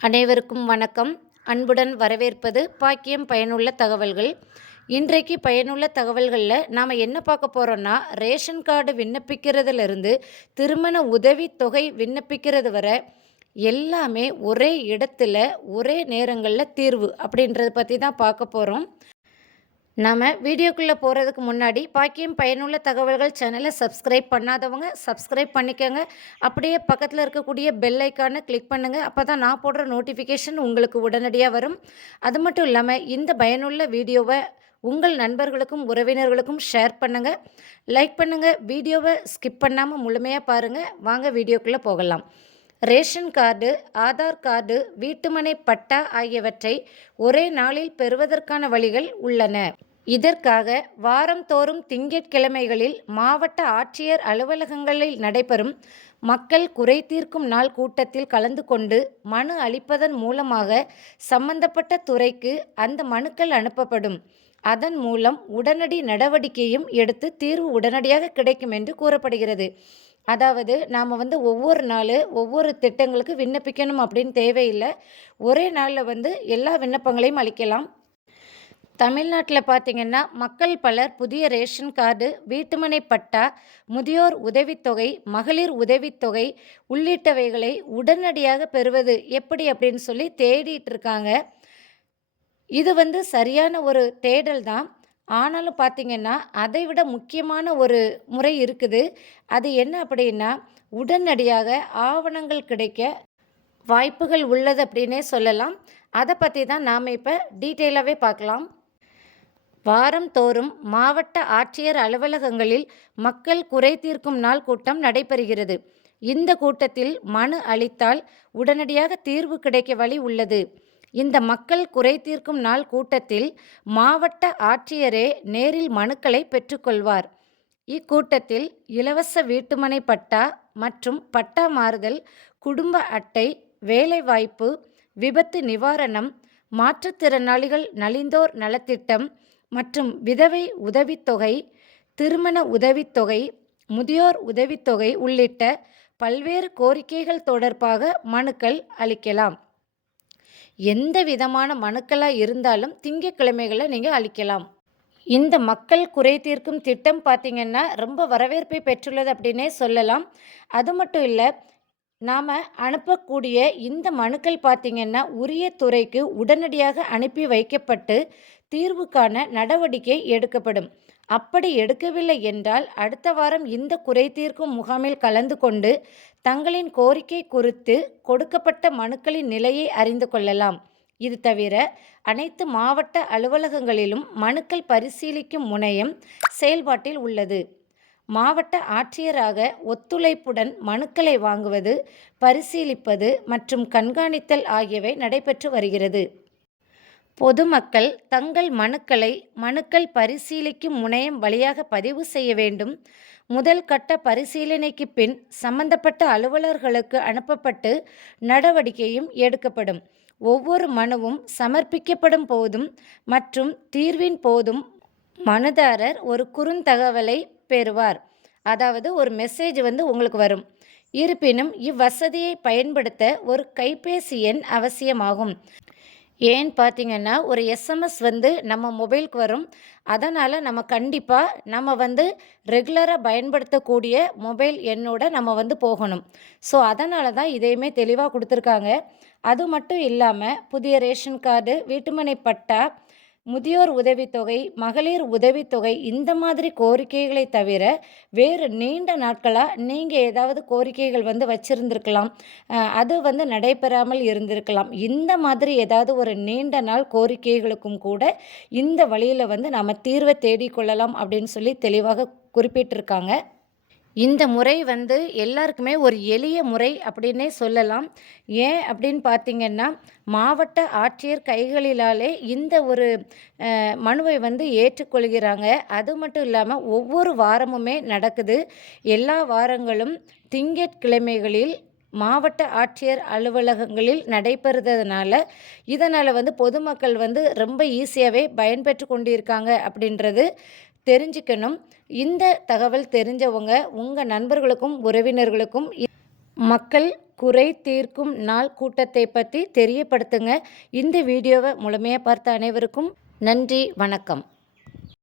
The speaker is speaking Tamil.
அனைவருக்கும் வணக்கம். அன்புடன் வரவேற்பது பாக்கியம் பயனுள்ள தகவல்கள். இன்றைக்கு பயனுள்ள தகவல்களில் நாம் என்ன பார்க்க போகிறோன்னா ரேஷன் கார்டு விண்ணப்பிக்கிறதுலேருந்து திருமண உதவி தொகை விண்ணப்பிக்கிறது வரை எல்லாமே ஒரே இடத்துல ஒரே நேரங்களில் தீர்வு அப்படின்றத பற்றி தான் பார்க்க போகிறோம் நாம் வீடியோக்குள்ளே போகிறதுக்கு முன்னாடி பாக்கியம் பயனுள்ள தகவல்கள் சேனலை சப்ஸ்கிரைப் பண்ணாதவங்க சப்ஸ்கிரைப் பண்ணிக்கோங்க. அப்படியே பக்கத்தில் இருக்கக்கூடிய பெல் ஐக்கானை கிளிக் பண்ணுங்கள் அப்போ தான் நான் போடுற நோட்டிஃபிகேஷன் உங்களுக்கு உடனடியாக வரும். அது மட்டும் இல்லாமல் இந்த பயனுள்ள வீடியோவை உங்கள் நண்பர்களுக்கும் உறவினர்களுக்கும் ஷேர் பண்ணுங்கள் லைக் பண்ணுங்கள் வீடியோவை ஸ்கிப் பண்ணாமல் முழுமையாக பாருங்கள் வாங்க வீடியோக்குள்ளே போகலாம். ரேஷன் கார்டு ஆதார் கார்டு வீட்டுமனை பட்டா ஆகியவற்றை ஒரே நாளில் பெறுவதற்கான வழிகள் உள்ளன. இதற்காக வாரந்தோறும் திங்கட்கிழமைகளில் மாவட்ட ஆட்சியர் அலுவலகங்களில் நடைபெறும் மக்கள் குறை தீர்க்கும் நாள் கூட்டத்தில் கலந்து கொண்டு மனு அளிப்பதன் மூலமாக சம்பந்தப்பட்ட துறைக்கு அந்த மனுக்கள் அனுப்பப்படும். அதன் மூலம் உடனடி நடவடிக்கையும் எடுத்து தீர்வு உடனடியாக கிடைக்கும் என்று கூறப்படுகிறது. அதாவது நாம் வந்து ஒவ்வொரு நாள் ஒவ்வொரு திட்டங்களுக்கு விண்ணப்பிக்கணும் அப்படின்னு தேவையில்லை. ஒரே நாளில் வந்து எல்லா விண்ணப்பங்களையும் அளிக்கலாம். தமிழ்நாட்டில் பார்த்திங்கன்னா மக்கள் பலர் புதிய ரேஷன் கார்டு வீட்டுமனை பட்டா முதியோர் உதவித்தொகை மகளிர் உதவித்தொகை உள்ளிட்டவைகளை உடனடியாக பெறுவது எப்படி அப்படின்னு சொல்லி தேடிட்டு இருக்காங்க. இது வந்து சரியான ஒரு தேடல் தான். ஆனாலும் பார்த்திங்கன்னா அதை விட முக்கியமான ஒரு முறை இருக்குது. அது என்ன அப்படின்னா உடனடியாக ஆவணங்கள் கிடைக்க வாய்ப்புகள் உள்ளது அப்படின்னே சொல்லலாம். அதை பற்றி தான் நாம் இப்போ டீட்டெயிலாகவே பார்க்கலாம். வாரம் தோறும் மாவட்ட ஆட்சியர் அலுவலகங்களில் மக்கள் குறை தீர்க்கும் நாள் கூட்டம் நடைபெறுகிறது. இந்த கூட்டத்தில் மனு அளித்தால் உடனடியாக தீர்வு கிடைக்க வழி உள்ளது. இந்த மக்கள் குறை தீர்க்கும் நாள் கூட்டத்தில் மாவட்ட ஆட்சியரே நேரில் மனுக்களை பெற்றுக்கொள்வார். இக்கூட்டத்தில் இலவச வீட்டுமனை பட்டா மற்றும் பட்டா மாறுதல் குடும்ப அட்டை வேலைவாய்ப்பு விபத்து நிவாரணம் மாற்றுத்திறனாளிகள் நலிந்தோர் நலத்திட்டம் மற்றும் விதவை உதவித்தொகை திருமண உதவித்தொகை முதியோர் உதவித்தொகை உள்ளிட்ட பல்வேறு கோரிக்கைகள் தொடர்பாக மனுக்கள் அளிக்கலாம். எந்த விதமான மனுக்களாக இருந்தாலும் திங்கக்கிழமைகளை நீங்கள் அளிக்கலாம். இந்த மக்கள் குறை தீர்க்கும் திட்டம் பார்த்திங்கன்னா ரொம்ப வரவேற்பை பெற்றுள்ளது அப்படின்னே சொல்லலாம். அது மட்டும் இல்லை நாம் அனுப்பக்கூடிய இந்த மனுக்கள் பார்த்திங்கன்னா உரிய துறைக்கு உடனடியாக அனுப்பி வைக்கப்பட்டு தீர்வுக்கான நடவடிக்கை எடுக்கப்படும். அப்படி எடுக்கவில்லை என்றால் அடுத்த வாரம் இந்த குறை தீர்க்கும் முகாமில் கலந்து கொண்டு தங்களின் கோரிக்கை குறித்து கொடுக்கப்பட்ட மனுக்களின் நிலையை அறிந்து கொள்ளலாம். இது தவிர அனைத்து மாவட்ட அலுவலகங்களிலும் மனுக்கள் பரிசீலிக்கும் முனையம் செயல்பாட்டில் உள்ளது. மாவட்ட ஆட்சியராக ஒத்துழைப்புடன் மனுக்களை வாங்குவது பரிசீலிப்பது மற்றும் கண்காணித்தல் ஆகியவை நடைபெற்று வருகிறது. பொதுமக்கள் தங்கள் மனுக்களை மனுக்கள் பரிசீலிக்கும் முனையம் வழியாக பதிவு செய்ய வேண்டும். முதல் கட்ட பரிசீலனைக்கு பின் சம்பந்தப்பட்ட அலுவலர்களுக்கு அனுப்பப்பட்டு நடவடிக்கையும் எடுக்கப்படும். ஒவ்வொரு மனுவும் சமர்ப்பிக்கப்படும் போதும் மற்றும் தீர்வின் போதும் மனுதாரர் ஒரு குறுந்தகவலை பெறுவார். அதாவது ஒரு மெசேஜ் வந்து உங்களுக்கு வரும். இருப்பினும் இவ்வசதியை பயன்படுத்த ஒரு கைபேசி எண் அவசியமாகும். ஏன்னு பார்த்தீங்கன்னா ஒரு எஸ்எம்எஸ் வந்து நம்ம மொபைலுக்கு வரும். அதனால் நம்ம கண்டிப்பாக நம்ம வந்து ரெகுலராக பயன்படுத்தக்கூடிய மொபைல் எண்ணோட நம்ம வந்து போகணும். ஸோ அதனால தான் இதையுமே தெளிவாக கொடுத்துருக்காங்க. அது மட்டும் இல்லாமல் புதிய ரேஷன் கார்டு வீட்டுமனை பட்டா முதியோர் உதவித்தொகை மகளிர் உதவித்தொகை இந்த மாதிரி கோரிக்கைகளை தவிர வேறு நீண்ட நாட்களாக நீங்கள் ஏதாவது கோரிக்கைகள் வந்து வச்சுருந்துருக்கலாம். அது வந்து நடைபெறாமல் இருந்திருக்கலாம். இந்த மாதிரி ஏதாவது ஒரு நீண்ட நாள் கோரிக்கைகளுக்கும் கூட இந்த வழியில் வந்து நம்ம தீர்வை தேடிக்கொள்ளலாம் அப்படின்னு சொல்லி தெளிவாக குறிப்பிட்டிருக்காங்க. இந்த முறை வந்து எல்லாருக்குமே ஒரு எளிய முறை அப்படின்னே சொல்லலாம். ஏன் அப்படின்னு பார்த்தீங்கன்னா மாவட்ட ஆட்சியர் கைகளிலாலே இந்த ஒரு மனுவை வந்து ஏற்றுக்கொள்கிறாங்க. அது மட்டும் இல்லாமல் ஒவ்வொரு வாரமுமே நடக்குது. எல்லா வாரங்களும் திங்கட்கிழமைகளில் மாவட்ட ஆட்சியர் அலுவலகங்களில் நடைபெறுறதுனால இதனால் வந்து பொதுமக்கள் வந்து ரொம்ப ஈஸியாகவே பயன்பெற்று கொண்டிருக்காங்க அப்படின்றது தெரிஞ்சுக்கணும். இந்த தகவல் தெரிஞ்சவங்க உங்கள் நண்பர்களுக்கும் உறவினர்களுக்கும் மக்கள் குறை தீர்க்கும் நாள் கூட்டத்தை பற்றி தெரியப்படுத்துங்க. இந்த வீடியோவை முழுமையாக பார்த்த அனைவருக்கும் நன்றி வணக்கம்.